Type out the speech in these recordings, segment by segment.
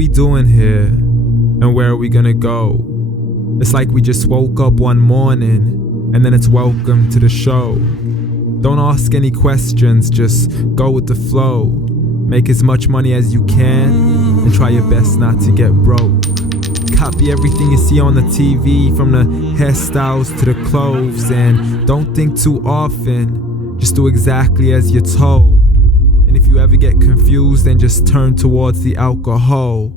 we doing here? And where are we gonna go? It's like we just woke up one morning and then it's welcome to the show. Don't ask any questions, just go with the flow. Make as much money as you can and try your best not to get broke. Copy everything you see on the TV, from the hairstyles to the clothes, and don't think too often, just do exactly as you're told. And if you ever get confused, then just turn towards the alcohol.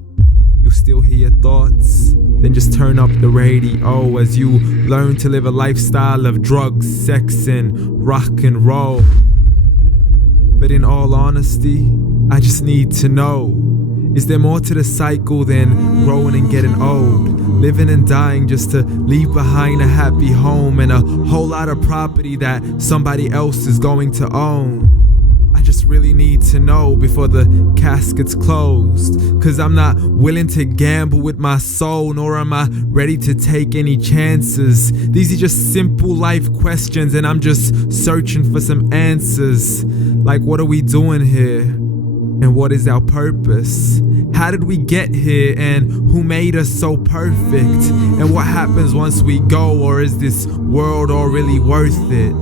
You still hear your thoughts? Then just turn up the radio as you learn to live a lifestyle of drugs, sex, and rock and roll. But in all honesty, I just need to know, is there more to the cycle than growing and getting old? Living and dying just to leave behind a happy home and a whole lot of property that somebody else is going to own. I just really need to know before the casket's closed, 'cause I'm not willing to gamble with my soul, nor am I ready to take any chances. These are just simple life questions and I'm just searching for some answers. Like, what are we doing here? And what is our purpose? How did we get here, and who made us so perfect? And what happens once we go, or is this world all really worth it?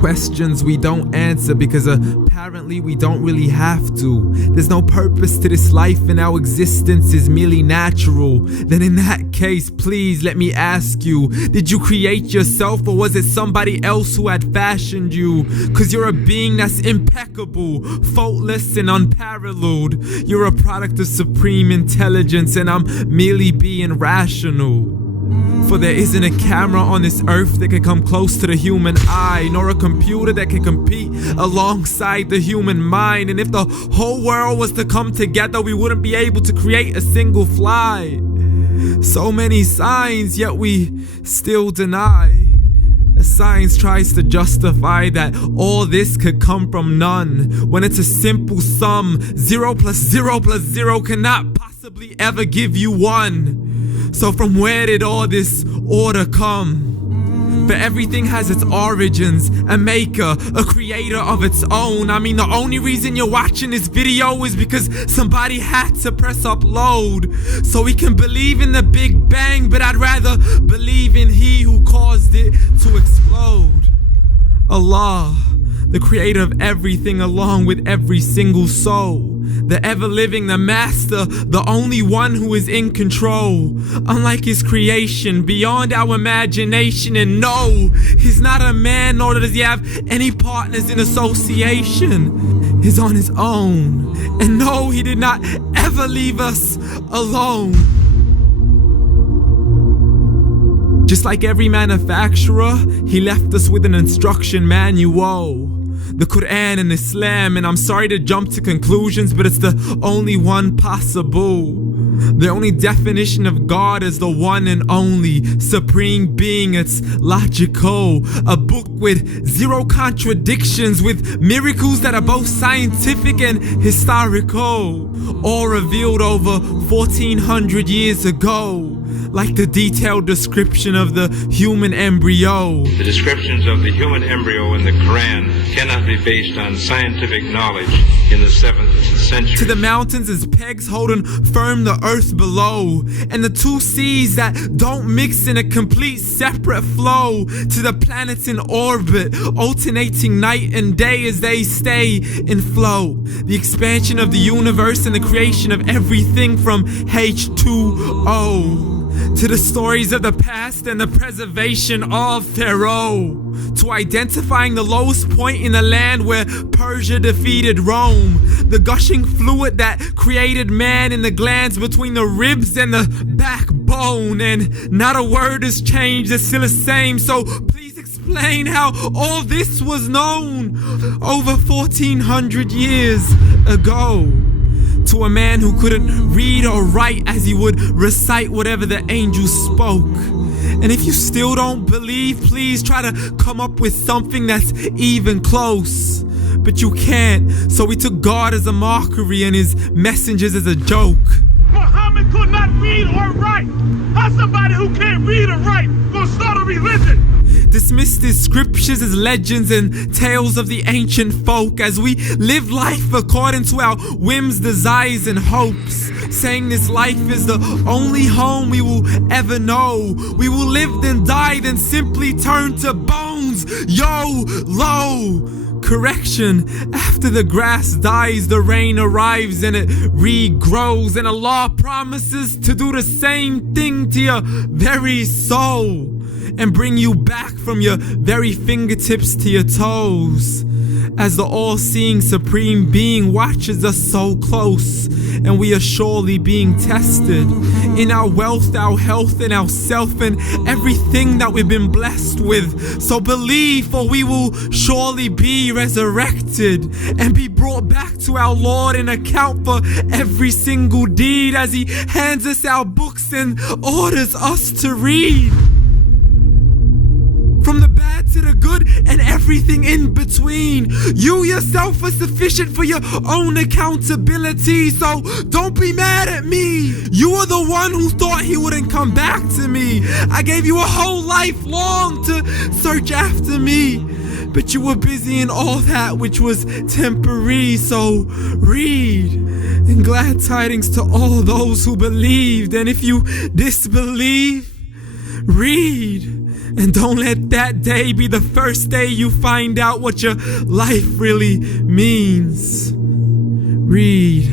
Questions we don't answer because apparently we don't really have to. There's no purpose to this life and our existence is merely natural. Then in that case, please let me ask you, did you create yourself, or was it somebody else who had fashioned you? 'Cause you're a being that's impeccable, faultless and unparalleled. You're a product of supreme intelligence and I'm merely being rational. For there isn't a camera on this earth that can come close to the human eye, nor a computer that can compete alongside the human mind. And if the whole world was to come together, we wouldn't be able to create a single fly. So many signs, yet we still deny. Science tries to justify that all this could come from none, when it's a simple sum. 0 plus 0 plus 0 cannot possibly ever give you 1. So from where did all this order come? But everything has its origins, a maker, a creator of its own. I mean, the only reason you're watching this video is because somebody had to press upload. So we can believe in the Big Bang, but I'd rather believe in He who caused it to explode. Allah, the creator of everything along with every single soul. The ever-living, the master, the only one who is in control. Unlike his creation, beyond our imagination. And no, he's not a man, nor does he have any partners in association. He's on his own. And no, he did not ever leave us alone. Just like every manufacturer, he left us with an instruction manual. The Quran and Islam, and I'm sorry to jump to conclusions, but it's the only one possible. The only definition of God is the one and only supreme being. It's logical, a book with 0 contradictions, with miracles that are both scientific and historical, all revealed over 1400 years ago. Like the detailed description of the human embryo. The descriptions of the human embryo in the Quran cannot be based on scientific knowledge in the 7th century. To the mountains as pegs holding firm the earth below, and the 2 seas that don't mix in a complete separate flow. To the planets in orbit, alternating night and day as they stay in flow. The expansion of the universe and the creation of everything from H2O. To the stories of the past and the preservation of Pharaoh. To identifying the lowest point in the land where Persia defeated Rome. The gushing fluid that created man in the glands between the ribs and the backbone. And not a word has changed, it's still the same. So please explain how all this was known over 1400 years ago. To a man who couldn't read or write, as he would recite whatever the angels spoke. And if you still don't believe, please try to come up with something that's even close. But you can't, so we took God as a mockery and his messengers as a joke. Muhammad could not read or write. How somebody who can't read or write gonna start a religion? Dismissed his scriptures as legends and tales of the ancient folk, as we live life according to our whims, desires, and hopes. saying this life is the only home we will ever know. We will live then die, then simply turn to bones. YOLO! Correction, after the grass dies, the rain arrives and it regrows, and Allah promises to do the same thing to your very soul and bring you back from your very fingertips to your toes, as the all-seeing supreme being watches us so close, and we are surely being tested in our wealth, our health, and our self, and everything that we've been blessed with. So believe, for we will surely be resurrected and be brought back to our Lord and account for every single deed, as He hands us our books and orders us to read. From the bad to the good and everything in between. You yourself are sufficient for your own accountability, so don't be mad at me. You are the one who thought He wouldn't come back to me. I gave you a whole life long to search after me, but you were busy in all that which was temporary. So read, and glad tidings to all those who believed. And if you disbelieve, read. And don't let that day be the first day you find out what your life really means. Read.